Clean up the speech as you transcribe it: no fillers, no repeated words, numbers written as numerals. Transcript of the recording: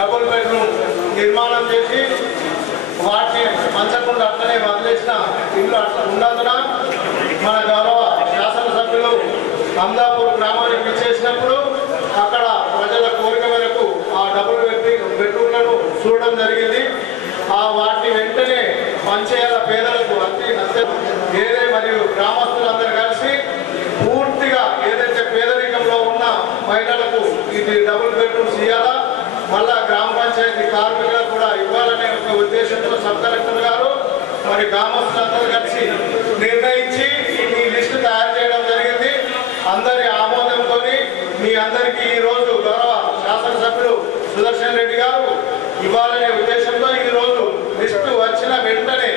Double bedroom నిర్మాణం చేసి వాటిని పంచకుండా అట్లనే వదిలేసిన ఇల్లు అట్లా ఉన్నందున మన గౌరవ శాసనసభ్యులు అమదాపూర్ గ్రామానికి ఇచ్చేసినప్పుడు అక్కడ ప్రజల కోరిక మేరకు ఆ డబుల్ బెడ్రూమ్లను చూడడం జరిగింది. ఆ వాటిని వెంటనే పంచేయాల పేదలకు ఏదే మరియు గ్రామస్తులందరూ కలిసి పూర్తిగా ఏదైతే పేదరికంలో ఉన్న మహిళలకు ఇది డబుల్ బెడ్రూమ్స్ ఇవ్వాలా, మళ్ళా గ్రామ పంచాయతీ కార్మికులకు కూడా ఇవ్వాలనే ఒక ఉద్దేశంతో సబ్ కలెక్టర్ గారు మరి గ్రామస్తులందరూ కలిసి నిర్ణయించి ఈ లిస్టు తయారు చేయడం జరిగింది. అందరి ఆమోదంతో మీ అందరికీ ఈ రోజు గౌరవ శాసనసభ్యులు సుదర్శన్ రెడ్డి గారు ఇవ్వాలనే ఉద్దేశంతో ఈ రోజు లిస్టు వచ్చిన వెంటనే